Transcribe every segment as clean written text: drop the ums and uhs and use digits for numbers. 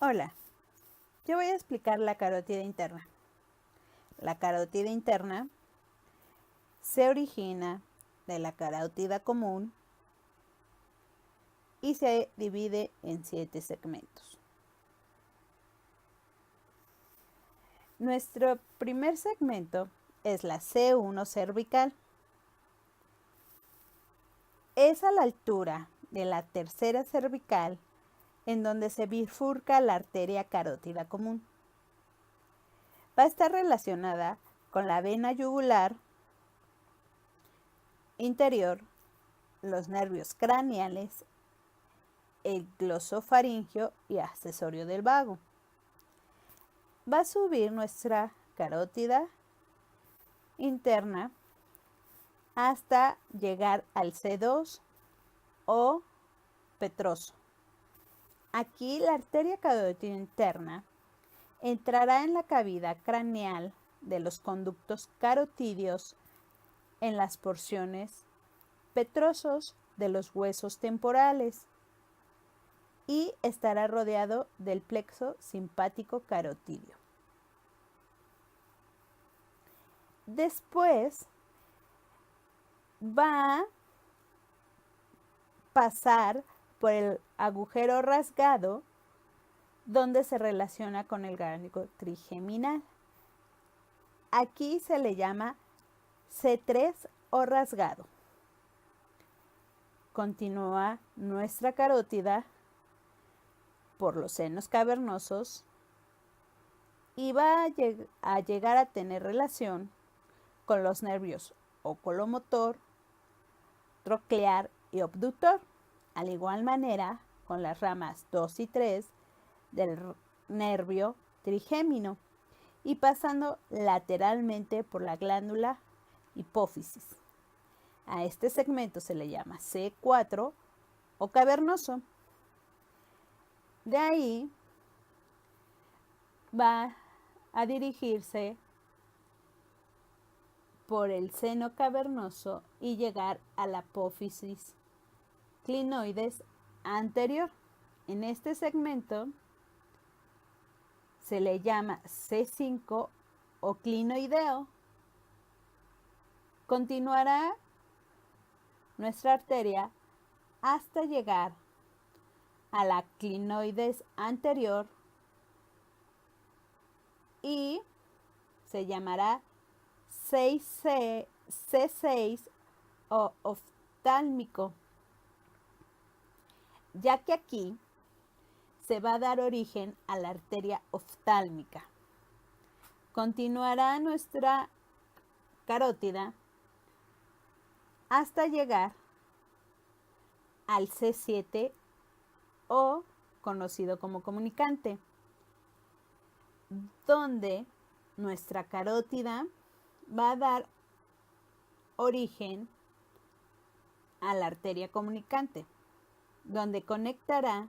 Hola, yo voy a explicar la carótida interna. La carótida interna se origina de la carótida común y se divide en 7 segmentos. Nuestro primer segmento es la C1 cervical. Es a la altura de la tercera cervical en donde se bifurca la arteria carótida común. Va a estar relacionada con la vena yugular interior, los nervios craneales, el glosofaringeo y accesorio del vago. Va a subir nuestra carótida interna hasta llegar al C2 o petroso. Aquí la arteria carótida interna entrará en la cavidad craneal de los conductos carotídeos en las porciones petrosos de los huesos temporales y estará rodeado del plexo simpático carotídeo. Después va a pasar por el agujero rasgado donde se relaciona con el gánglico trigeminal. Aquí se le llama C3 o rasgado. Continúa nuestra carótida por los senos cavernosos y va a llegar a tener relación con los nervios oculomotor, troclear y abductor, al igual manera con las ramas 2 y 3 del nervio trigémino y pasando lateralmente por la glándula hipófisis. A este segmento se le llama C4 o cavernoso. De ahí va a dirigirse por el seno cavernoso y llegar a la apófisis clinoides anterior. En este segmento se le llama C5 o clinoideo. Continuará nuestra arteria hasta llegar a la clinoides anterior y se llamará C6 o oftálmico, ya que aquí se va a dar origen a la arteria oftálmica. Continuará nuestra carótida hasta llegar al C7 o conocido como comunicante, donde nuestra carótida va a dar origen a la arteria comunicante, donde conectará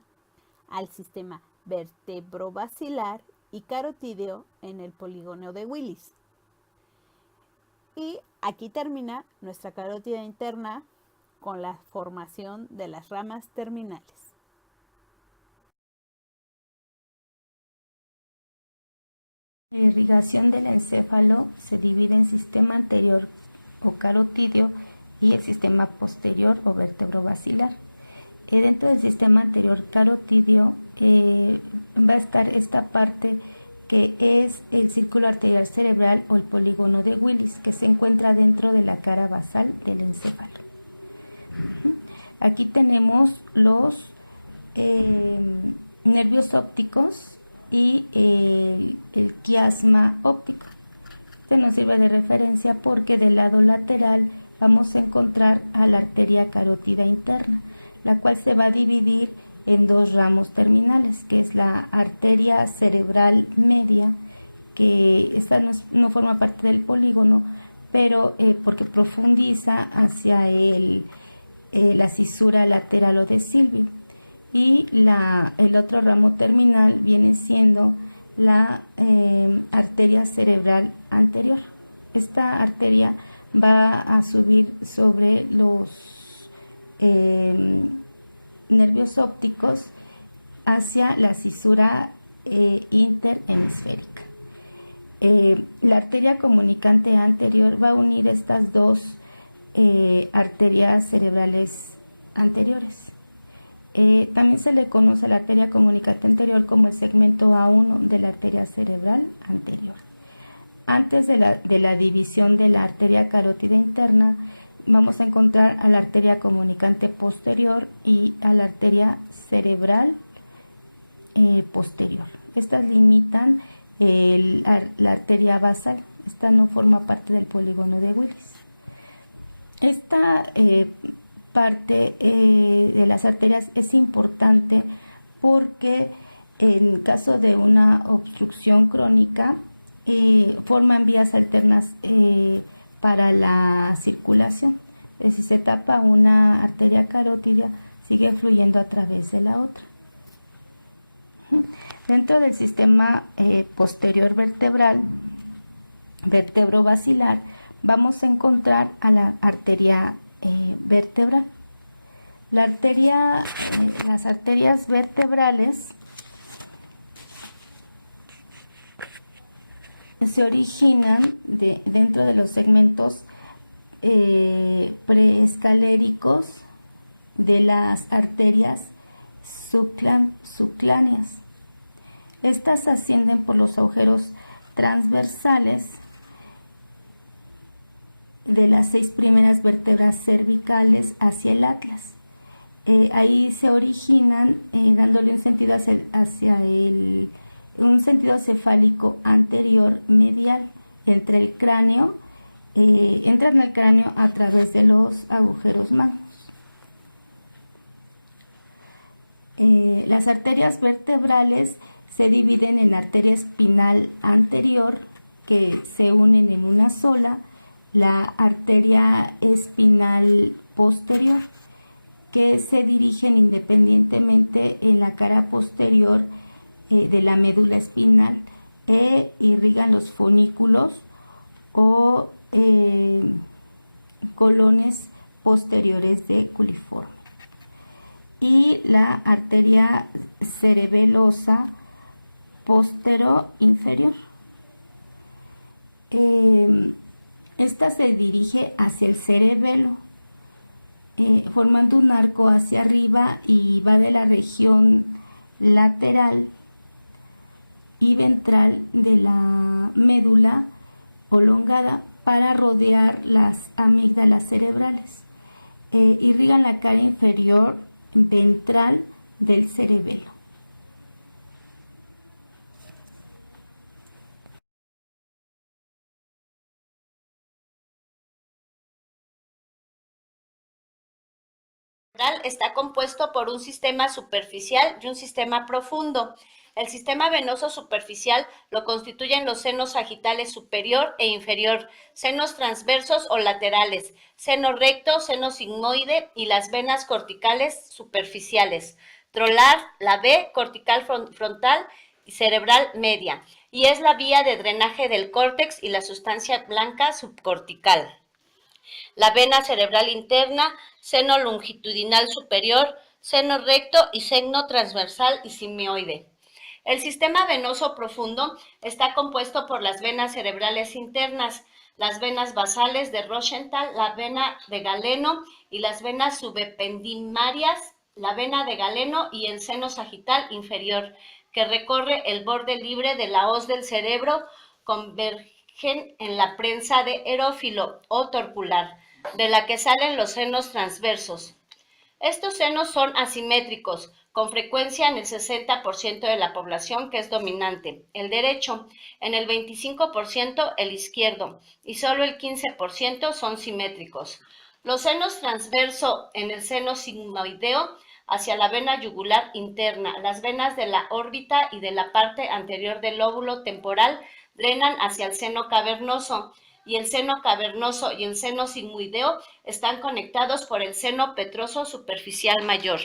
al sistema vertebrobasilar y carotídeo en el polígono de Willis. Y aquí termina nuestra carótida interna con la formación de las ramas terminales. La irrigación del encéfalo se divide en sistema anterior o carotídeo y el sistema posterior o vertebrobasilar. Dentro del sistema anterior carotídeo va a estar esta parte que es el círculo arterial cerebral o el polígono de Willis, que se encuentra dentro de la cara basal del encéfalo. Aquí tenemos los nervios ópticos y el quiasma óptico. Este nos sirve de referencia porque del lado lateral vamos a encontrar a la arteria carótida interna, la cual se va a dividir en dos ramos terminales, que es la arteria cerebral media, que esta no forma parte del polígono, pero porque profundiza hacia la cisura lateral o de Silvio. Y el otro ramo terminal viene siendo la arteria cerebral anterior. Esta arteria va a subir sobre los nervios ópticos hacia la cisura interhemisférica. La arteria comunicante anterior va a unir estas dos arterias cerebrales anteriores. También se le conoce a la arteria comunicante anterior como el segmento A1 de la arteria cerebral anterior. Antes de la división de la arteria carótida interna, vamos a encontrar a la arteria comunicante posterior y a la arteria cerebral posterior. Estas limitan la arteria basal. Esta no forma parte del polígono de Willis. Esta parte de las arterias es importante porque en caso de una obstrucción crónica forman vías alternas para la circulación. Si se tapa una arteria carótida, sigue fluyendo a través de la otra. Dentro del sistema posterior vertebral, vertebrobasilar, vamos a encontrar a la arteria vertebral. Las arterias vertebrales se originan dentro de los segmentos preescaléricos de las arterias subcláneas. Estas ascienden por los agujeros transversales de las 6 primeras vértebras cervicales hacia el atlas. Ahí se originan dándole un sentido un sentido cefálico anterior medial entre el cráneo, entran al cráneo a través de los agujeros magnos. Las arterias vertebrales se dividen en arteria espinal anterior, que se unen en una sola, la arteria espinal posterior, que se dirigen independientemente en la cara posterior de la médula espinal e irrigan los fonículos o colones posteriores de culiforme. Y la arteria cerebelosa postero-inferior. Esta se dirige hacia el cerebelo, formando un arco hacia arriba y va de la región lateral y ventral de la médula prolongada para rodear las amígdalas cerebrales. Irrigan la cara inferior ventral del cerebelo. Está compuesto por un sistema superficial y un sistema profundo. El sistema venoso superficial lo constituyen los senos sagitales superior e inferior, senos transversos o laterales, seno recto, seno sigmoide y las venas corticales superficiales. Trolar, la V, cortical frontal y cerebral media, y es la vía de drenaje del córtex y la sustancia blanca subcortical. La vena cerebral interna, seno longitudinal superior, seno recto y seno transversal y sigmoide. El sistema venoso profundo está compuesto por las venas cerebrales internas, las venas basales de Rosenthal, la vena de Galeno y las venas subependimarias, la vena de Galeno y el seno sagital inferior, que recorre el borde libre de la hoz del cerebro, convergen en la prensa de erófilo o torcular, de la que salen los senos transversos. Estos senos son asimétricos, con frecuencia en el 60% de la población, que es dominante, el derecho, en el 25% el izquierdo, y solo el 15% son simétricos. Los senos transverso en el seno sigmoideo hacia la vena yugular interna, las venas de la órbita y de la parte anterior del lóbulo temporal drenan hacia el seno cavernoso, y el seno cavernoso y el seno sigmoideo están conectados por el seno petroso superficial mayor.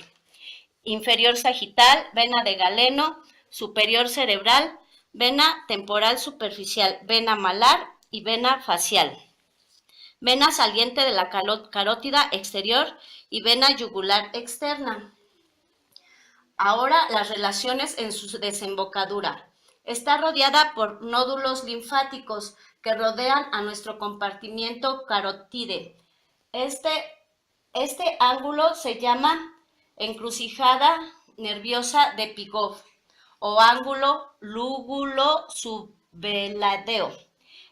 Inferior sagital, vena de Galeno, superior cerebral, vena temporal superficial, vena malar y vena facial. Vena saliente de la carótida exterior y vena yugular externa. Ahora las relaciones en su desembocadura. Está rodeada por nódulos linfáticos que rodean a nuestro compartimiento carótide. Este, este ángulo se llama encrucijada nerviosa de Pigou o ángulo lúgulo subveladeo.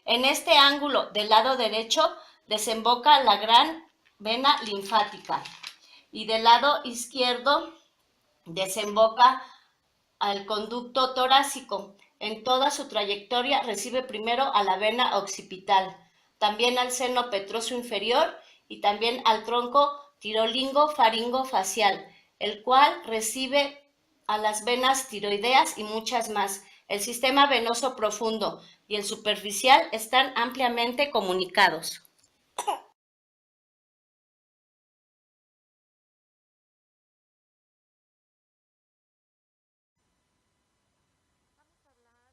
En este ángulo del lado derecho desemboca la gran vena linfática y del lado izquierdo desemboca al conducto torácico. En toda su trayectoria recibe primero a la vena occipital, también al seno petroso inferior y también al tronco tirolingo faringo facial, el cual recibe a las venas tiroideas y muchas más. El sistema venoso profundo y el superficial están ampliamente comunicados.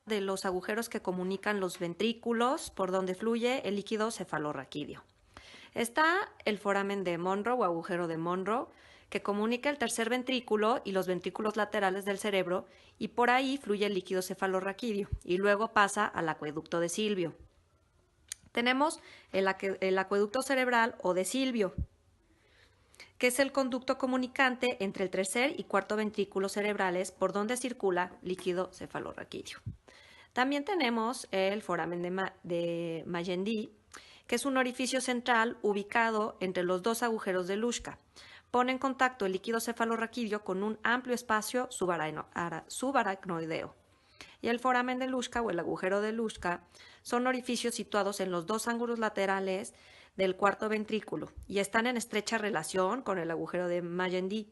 De los agujeros que comunican los ventrículos por donde fluye el líquido cefalorraquídeo. Está el foramen de Monro o agujero de Monro, que comunica el tercer ventrículo y los ventrículos laterales del cerebro, y por ahí fluye el líquido cefalorraquídeo y luego pasa al acueducto de Silvio. Tenemos el acueducto cerebral o de Silvio, que es el conducto comunicante entre el tercer y cuarto ventrículo cerebrales por donde circula líquido cefalorraquídeo. También tenemos el foramen de Magendie, que es un orificio central ubicado entre los dos agujeros de Luschka. Pone en contacto el líquido cefalorraquídeo con un amplio espacio subaracnoideo. Y el foramen de Luschka o el agujero de Luschka son orificios situados en los dos ángulos laterales del cuarto ventrículo y están en estrecha relación con el agujero de Magendie.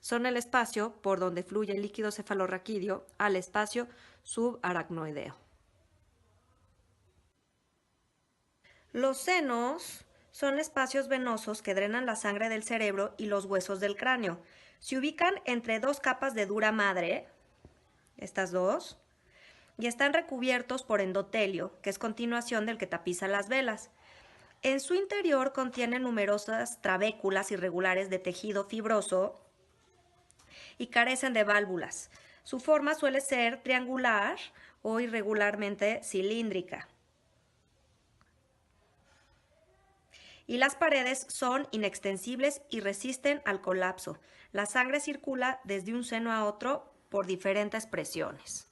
Son el espacio por donde fluye el líquido cefalorraquídeo al espacio subaracnoideo. Los senos son espacios venosos que drenan la sangre del cerebro y los huesos del cráneo. Se ubican entre dos capas de dura madre, estas dos, y están recubiertos por endotelio, que es continuación del que tapiza las velas. En su interior contienen numerosas trabéculas irregulares de tejido fibroso y carecen de válvulas. Su forma suele ser triangular o irregularmente cilíndrica. Y las paredes son inextensibles y resisten al colapso. La sangre circula desde un seno a otro por diferentes presiones.